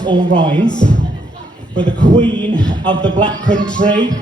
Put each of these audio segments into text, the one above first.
please all rise for the Queen of the Black Country.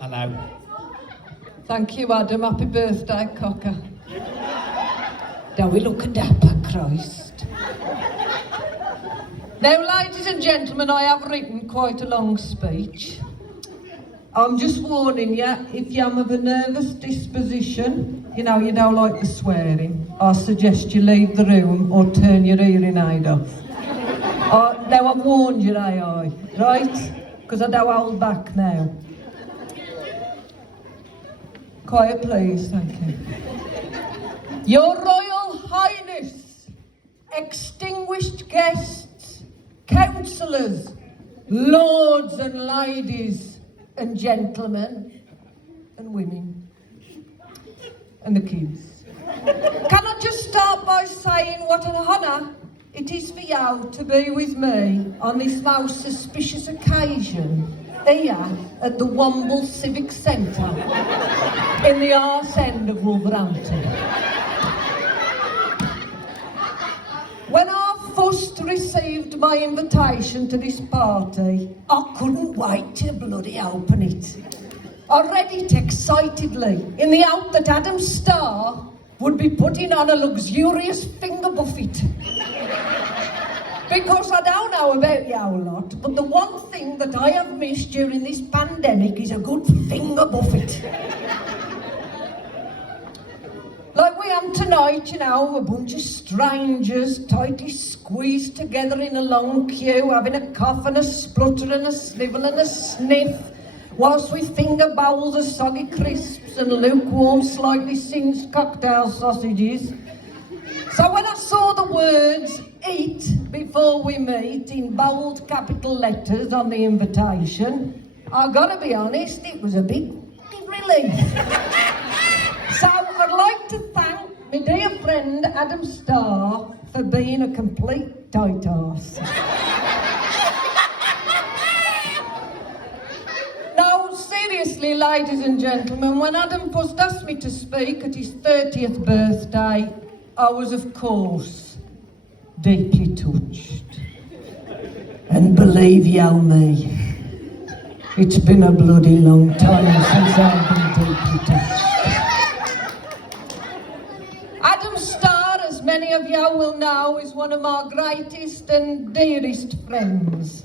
Hello. Thank you, Adam. Happy birthday, Cocker. Don't we look a dapper, Christ? Now, ladies and gentlemen, I have written quite a long speech. I'm just warning you, if you're of a nervous disposition, you don't like the swearing, I suggest you leave the room or turn your hearing aid off. Now, I've warned you, AI, right? Because I don't hold back now. Quiet, please, thank you. Your Royal Highness, extinguished guests, councillors, lords and ladies, and gentlemen, and women, and the kids. Can I just start by saying what an honour it is for you to be with me on this most suspicious occasion here at the Womble Civic Centre in the arse end of Wolverhampton. When I first received my invitation to this party, I couldn't wait to bloody open it. I read it excitedly in the hope that Adam Starr would be putting on a luxurious finger buffet. Because I don't know about you lot, but the one thing that I have missed during this pandemic is a good finger buffet. Like we am tonight, a bunch of strangers tightly squeezed together in a long queue, having a cough and a splutter and a snivel and a sniff, whilst we finger bowls of soggy crisps and lukewarm, slightly singed cocktail sausages. So when I saw the words, "Eat before we meet," in bold capital letters on the invitation, I gotta be honest, it was a big relief. So I'd like to thank my dear friend Adam Starr for being a complete tight arse. Now, seriously, ladies and gentlemen, when Adam first asked me to speak at his 30th birthday, I was, of course, deeply touched. And believe you me, it's been a bloody long time since I've been deeply touched. Adam Starr, as many of you will know, is one of my greatest and dearest friends.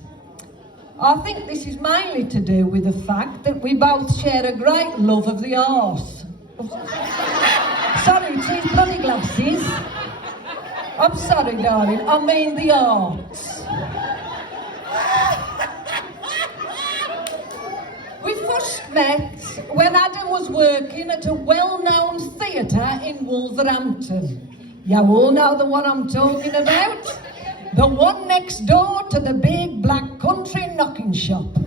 I think this is mainly to do with the fact that we both share a great love of the arse. Sorry, it's these bloody glasses. I'm sorry, darling, I mean the arts. We first met when Adam was working at a well-known theatre in Wolverhampton. You all know the one I'm talking about? The one next door to the big Black Country knocking shop.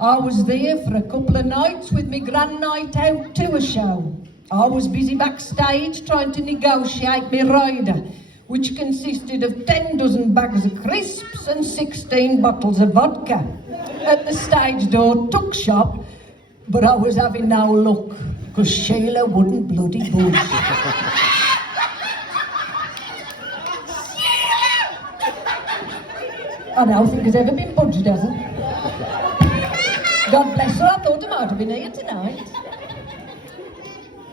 I was there for a couple of nights with my grand night out tour show. I was busy backstage trying to negotiate my rider, which consisted of 10 dozen bags of crisps and 16 bottles of vodka at the stage door tuck shop, but I was having no luck, because Sheila wouldn't bloody budge. I don't think it's ever been budged, has it? God bless her, I thought I might have been here tonight.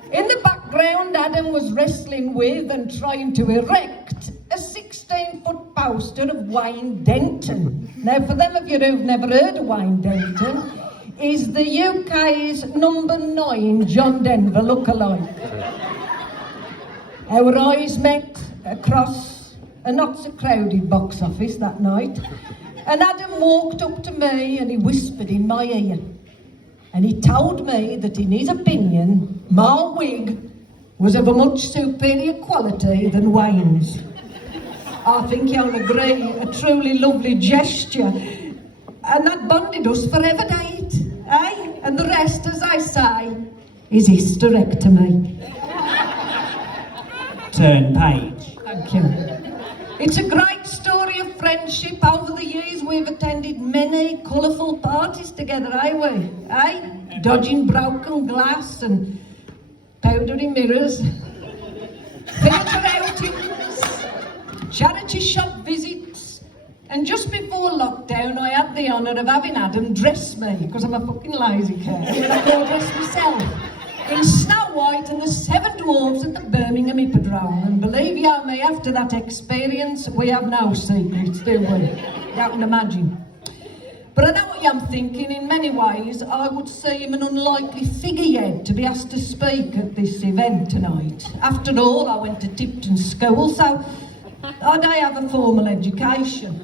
In the background, Adam was wrestling with and trying to erect a 16-foot poster of Wayne Denton. Now, for them of you who've never heard of Wayne Denton, is the UK's number 9 John Denver lookalike. Our eyes met across a not-so-crowded box office that night, and Adam walked up to me and he whispered in my ear. And he told me that in his opinion, my wig was of a much superior quality than Wayne's. I think you'll agree, a truly lovely gesture. And that bonded us forever, date, eh? And the rest, as I say, is hysterectomy. Turn page. Thank you. It's a great story of friendship. Over the years, we've attended many colourful parties together, eh, we? Eh? Dodging broken glass and powdery mirrors. Theatre outings, charity shop visits, and just before lockdown I had the honour of having Adam dress me, because I'm a fucking lazy cat, and I go dress myself, in Snow White and the Seven Dwarfs at the Birmingham Hippodrome. And believe you me, after that experience, we have no secrets, do we? You can imagine. But I know what I'm thinking. In many ways, I would seem an unlikely figurehead to be asked to speak at this event tonight. After all, I went to Tipton school, so I do have a formal education.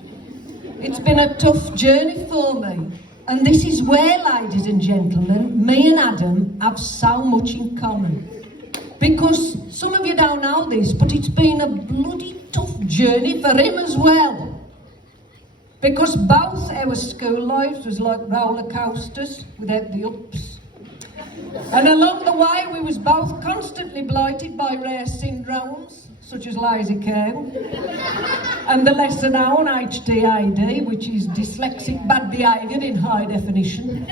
It's been a tough journey for me. And this is where, ladies and gentlemen, me and Adam have so much in common. Because some of you don't know this, but it's been a bloody tough journey for him as well. Because both our school lives was like roller coasters without the ups. And along the way we was both constantly blighted by rare syndromes, such as lazy cow, and the lesser known HDAD, which is dyslexic bad behaviour in high definition.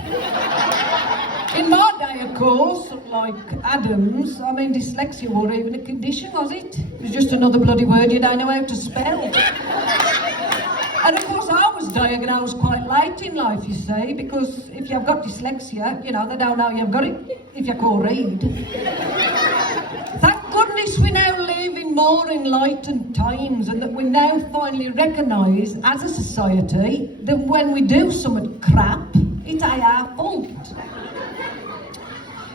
In my day, of course, like Adam's, I mean, dyslexia wasn't even a condition, was it? It was just another bloody word you don't know how to spell. And of course I was diagnosed quite late in life, you see, because if you've got dyslexia, you know, they don't know you've got it if you can't read. Thank goodness we now live in more enlightened times, and that we now finally recognise as a society that when we do something crap, it ain't our fault.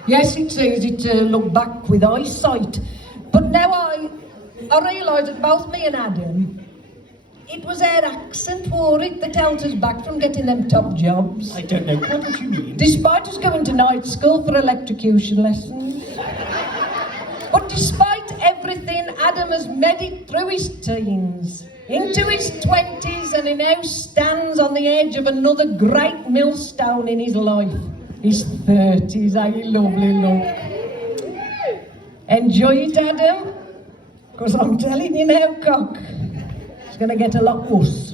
Yes, it's easy to look back with eyesight, but now I realise that both me and Adam, it was our accent, wore it, that held us back from getting them top jobs. I don't know, what do you mean? Despite us going to night school for electrocution lessons. But despite everything, Adam has made it through his teens, into his 20s, and he now stands on the edge of another great millstone in his life. His 30s, how lovely look. Enjoy it, Adam, because I'm telling you now, cock, it's going to get a lot worse.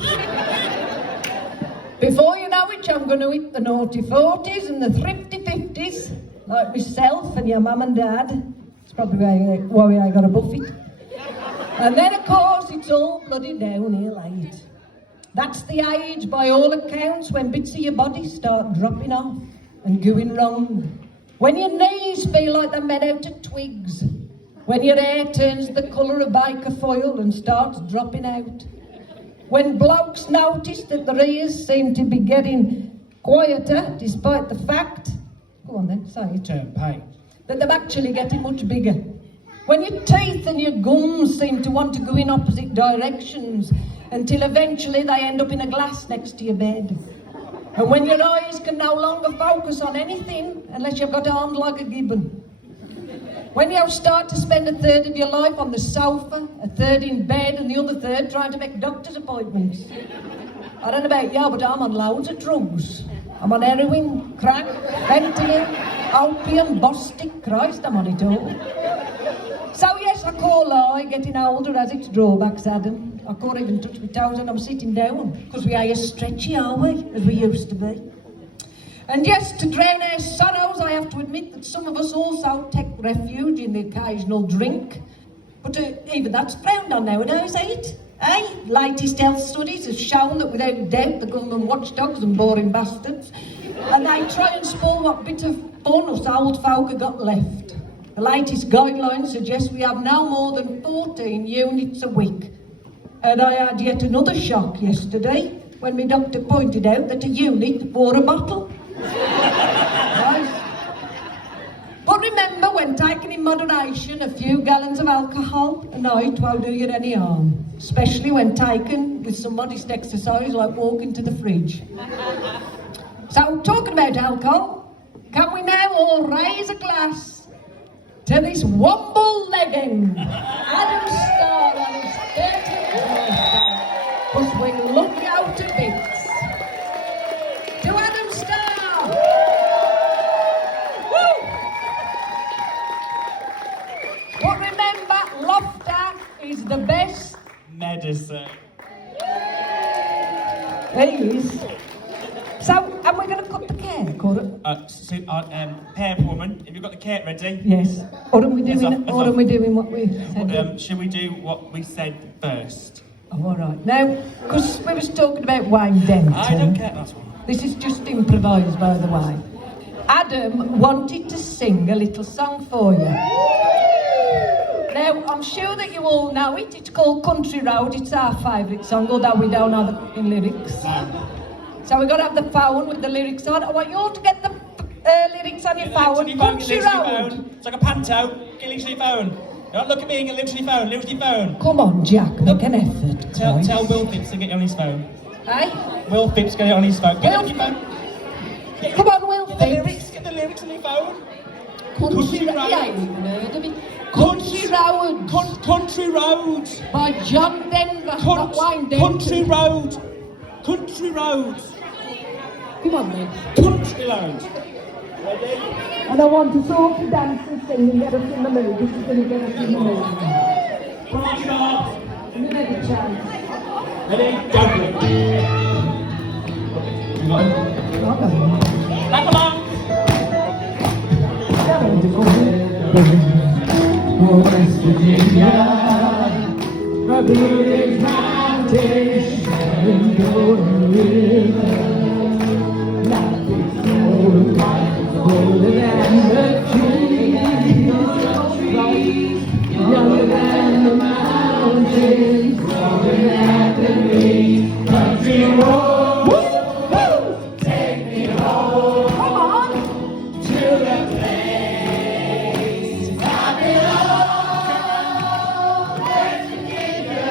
Before you know it, I'm going to hit the naughty 40s and the thrifty 50s, like myself and your mum and dad. It's probably why I got a buffet. And then, of course, it's all bloody downhill, ain't it? That's the age, by all accounts, when bits of your body start dropping off and going wrong. When your knees feel like they're made out of twigs. When your hair turns the colour of biker foil and starts dropping out. When blokes notice that their ears seem to be getting quieter, despite the fact, go on then, say it, Turn page. that they're actually getting much bigger. When your teeth and your gums seem to want to go in opposite directions until eventually they end up in a glass next to your bed. And when your eyes can no longer focus on anything unless you've got arms like a gibbon. When you start to spend a third of your life on the sofa, a third in bed, and the other third trying to make doctor's appointments. I don't know about you, but I'm on loads of drugs. I'm on heroin, crack, fentanyl, opium, bostic. Christ, I'm on it all. So yes, I call lie, getting older has its drawbacks, Adam. I can't even touch my toes and I'm sitting down, because we ain't as stretchy, are we, as we used to be. And yes, to drown our sorrows, I have to admit that some of us also take refuge in the occasional drink. But even that's frowned on nowadays, ain't it? Eh? Latest health studies have shown that without doubt the government watchdogs and boring bastards. And they try and spoil what bit of fun us old folk have got left. The latest guidelines suggest we have no more than 14 units a week. And I had yet another shock yesterday when my doctor pointed out that a unit wore a bottle. Right. But remember, when taken in moderation, a few gallons of alcohol a night won't do you any harm, especially when taken with some modest exercise like walking to the fridge. So, talking about alcohol, can we now all raise a glass to this womble legend, Adam Starr, on his 30th birthday? we love you out to bits. To Adam Starr! Woo! But remember, laughter is the best Medicine. It is. So, am we going to cut the cake, or? Pear woman, have you got the cake ready? Yes. Or are we It's doing, off, or are we doing what we said? Should we do what we said first? Oh, all right. Now, because we was talking about Wayne Denton. I don't care, that's all. This is just improvised, by the way. Adam wanted to sing a little song for you. Now, I'm sure that you all know it. It's called Country Road. It's our favourite song, although we don't know the fucking lyrics. So we've got to have the phone with the lyrics on. I want you all to get the lyrics on your phone. Country Road. It's like a panto. Get lyrics on your phone. Don't look at me and get lyrics on your phone. Lyrics on your phone. Come on, Jack. Make an effort. Tell Will Phipps to get it on his phone. Hey? Will Phipps, get it on his phone. Get it on your phone. Come on, Will Phipps. Get the lyrics on your phone. Country Road. Yeah, you heard of it. Country Road. Country Road. By John Denver, not Wayne Denton. Country Road. Country Road. Come on, then. Country Road. Ready? And I want us all to dance and sing and get us in the mood. This is going to get us in the mood. Come on, Charles. And then a chance. Ready? Go for it. Come on. Come on. Oh, West Virginia, a blue plantation, and golden river. Life is gold, life is golden, and the trees are bright, younger than the mountains, growing at the base. Country road, woo, take me home. Come on, to the place I belong. West Virginia,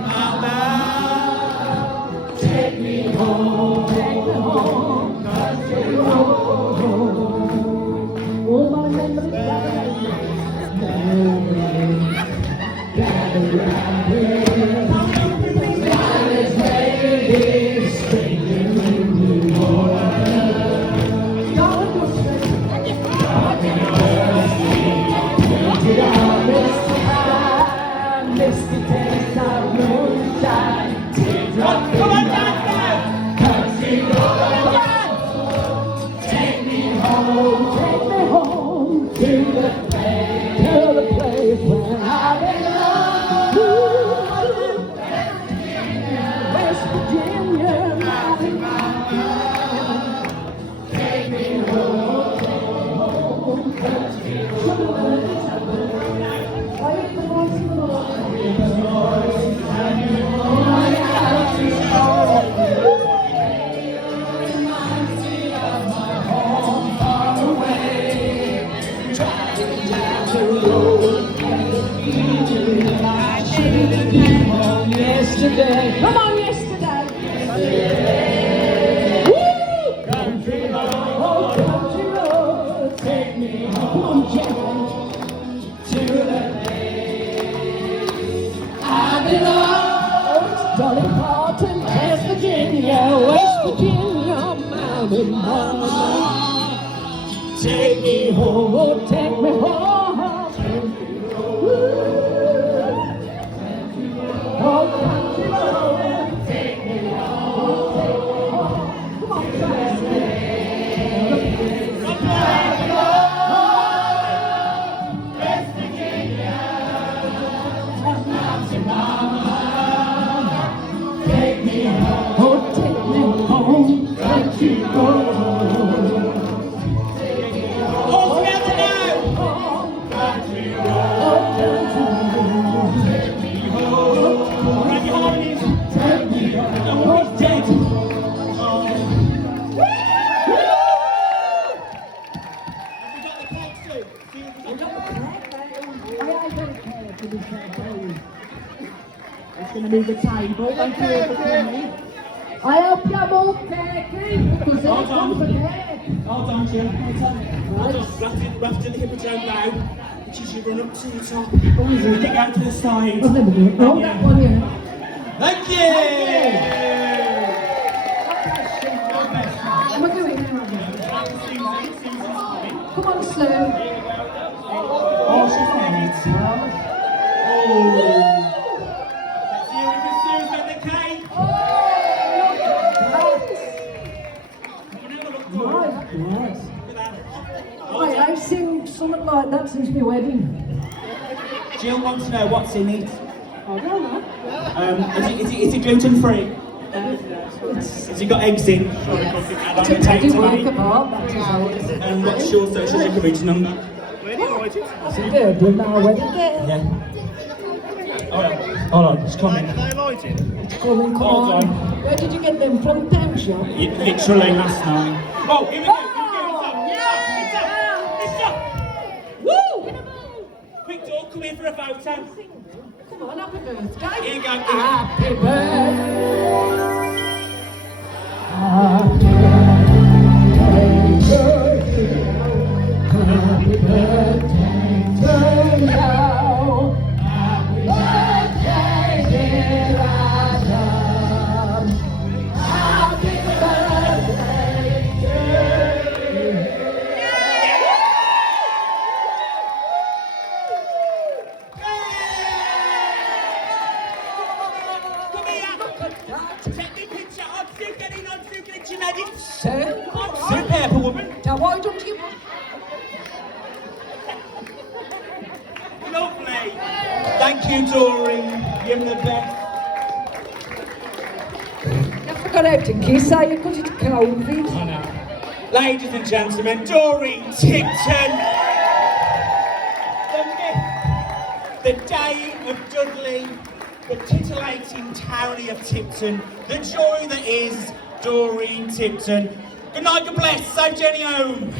Mama, take me home, country road. Oh, my memories gather round here. Silence lady, stranger in New Orleans. Don't go straight, walking early, misty taste of moonshine, teardrop in my eye. Country road, take me home to the place where I belong. West Virginia, take me home, country road. Yesterday, come on, yesterday. Woo! Country road, oh, country road, take me home. Come on, Jack, to the place I belong. It's Dolly Parton, West Virginia, Mountain Mama. Take me home, oh, take me home. Woo! Oh, country road, take me home, take me home. Come on, West Virginia, Mountain Mama, take me home, oh, take me home, country road. All together now. Country road, oh, country road, take me home. Grab your harmonies. Take me home. Oh, dead. It's going to be the table. Thank you for coming. I hope you're all cakey, because it's not for cake. Hold on, Jim. Hold on. We'll have to do the hippodrome now, which is you run up to the top. What is it? Get out to the side. I've never done it. Oh, that one, yeah. right, that since my wedding. Jill wants to know what's in it. I don't know. Is it gluten free? Has it got eggs in? It's a teddy work apart, that is all it is. And what's your social security number? I think they're doing our wedding day. Yeah. Hold on, it's coming. It's coming, come Hold on. on. Where did you get them from? Town shop? Literally last night. Oh, here we go. Woo! Quick door, come here for a photo. Come on, happy birthday. Here you go. Happy birthday. Happy birthday to you. Happy birthday, dear Adam. Happy birthday to you. Come here. Take me picture. I'm still getting genetic. So, Super woman. now why don't you... Lovely. Thank you, Doreen. You're the best. I forgot how to kiss her because it's COVID. I know. Ladies and gentlemen, Doreen Tipton. The Dame of Dudley, the titillating towney of Tipton, the joy that is Doreen Tipton. Good night, God bless. Safe journey home.